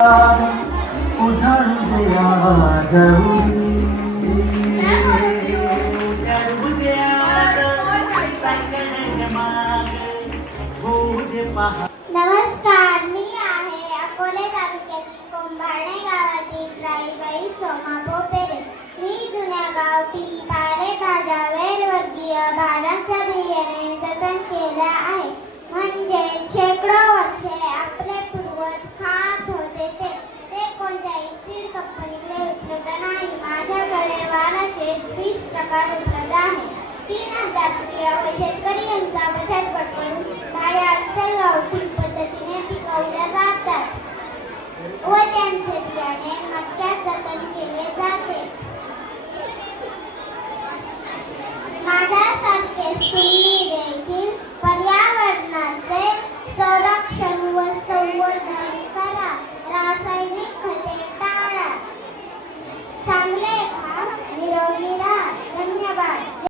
उजाडू द्या जरूरी नमस्कार, मी आहे अकोले तालुक्यातील कोंभाणे गावातील राईबाई सोमा पोपेरे. मी जुन्या गावठी पालेभाज्या वेलवर्गीय झाडांच्या बियाणे जतन केल्या आहे. म्हणजे शेकडो वर्षे आपले पूर्वज खात होते ते कोणत्याही सीड कंपनीकडे उपलब्ध नाही. माझ्याकडे वालाचे 20 प्रकार उपलब्ध आहे. 3000 स्त्रिया व शेतकरी यांचा बचत गट करून भाज्या अस्सल गावठी पद्धतीने पिकवल्या जातात व त्यांचे बियाणे मक्यात जतन केले जाते. माझ्यासारखे